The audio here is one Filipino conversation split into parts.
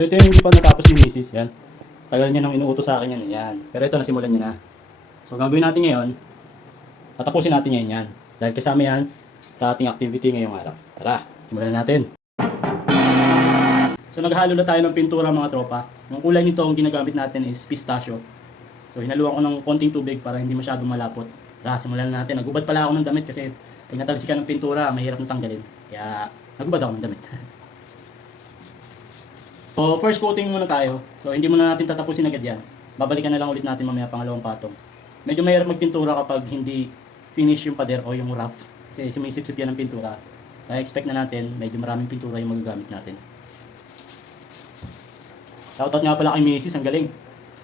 Ito yung hindi pa natapos ni Mrs. Yan. Tagal niya nang inuutos sa akin yan. Yan. Pero ito, nasimulan niya na. So, gagawin natin ngayon, tatapusin natin ngayon yan. Dahil kasama yan sa ating activity ngayong araw. Tara, simulan natin. So, naghalo na tayo ng pintura mga tropa. Yung kulay nito, ang ginagamit natin is pistachio. So, hinaluan ko ng konting tubig para hindi masyadong malapot. Tara, simulan na natin. Nagubad pala ako ng damit kasi pag natalsikan ng pintura, mahirap na tanggalin. Kaya, nagubad ako ng damit. So, first coating muna tayo. So, hindi muna natin tatapusin agad yan. Babalikan na lang ulit natin mamaya pangalawang patong. Medyo mahirap magpintura kapag hindi finish yung pader o yung rough. Kasi sumisip-sip yan ng pintura. Kaya expect na natin, medyo maraming pintura yung magagamit natin. Shoutout nga pala kay Mrs. Ang galing.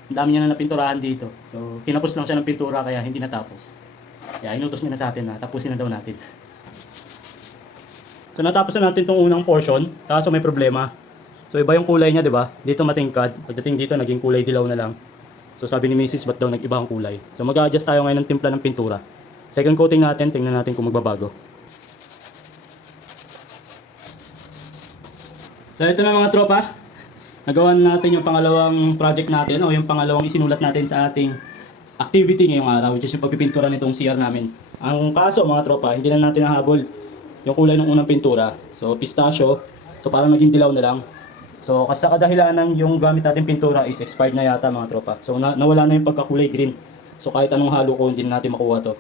Ang dami niya na napinturahan dito. So, kinapos lang siya ng pintura kaya hindi natapos. Kaya inutos niya na sa atin na tapusin na daw natin. So, natapos na natin itong unang portion. Kaso may problema. So iba yung kulay niya, 'di ba? Dito matingkad. Pagdating dito naging kulay dilaw na lang. So sabi ni Mrs. ba't daw nag-iba ang kulay. So mag-a-adjust tayo ngayon ng timpla ng pintura. Second coating natin, tingnan natin kung magbabago. So ito na mga tropa. Nagawa na natin yung pangalawang project natin o yung pangalawang isinulat natin sa ating activity ngayong araw, which is yung pagpipintura nitong CR namin. Ang kaso mga tropa, hindi na natin nahabol yung kulay ng unang pintura. So pistachio. So parang naging dilaw na lang. So, kasi sa kadahilanan yung gamit natin pintura is expired na yata mga tropa. So, nawala na yung pagkakulay green. So, kahit anong halo ko, hindi na natin makuha to.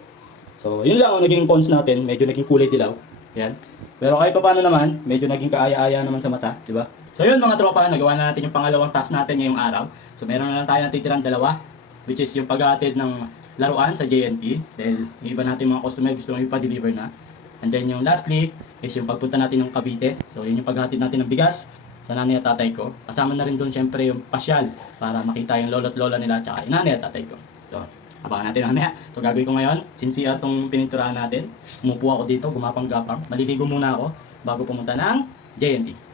So, yun lang ang naging cons natin. Medyo naging kulay dilaw. Yan. Pero kahit pa paano naman, medyo naging kaaya-aya naman sa mata. Diba? So, yun mga tropa, nagawa na natin yung pangalawang task natin ngayong araw. So, meron na lang tayo natitirang dalawa. Which is yung paghahatid ng laruan sa JNT. Dahil yung iba natin mga customer gusto nang ipa-deliver na. And then yung lastly is yung pagpunta natin ng Cavite. So, yun yung paghahatid natin ng bigas sa nanay at tatay ko. Kasama na rin doon syempre yung pasyal para makita yung lolo at lola nila at yung nanay at tatay ko. So, abangan natin mamaya. So, gagawin ko ngayon, sincere itong pininturahan natin. Umupo ako dito, gumapang-gapang. Maliligo muna ako bago pumunta ng JNT.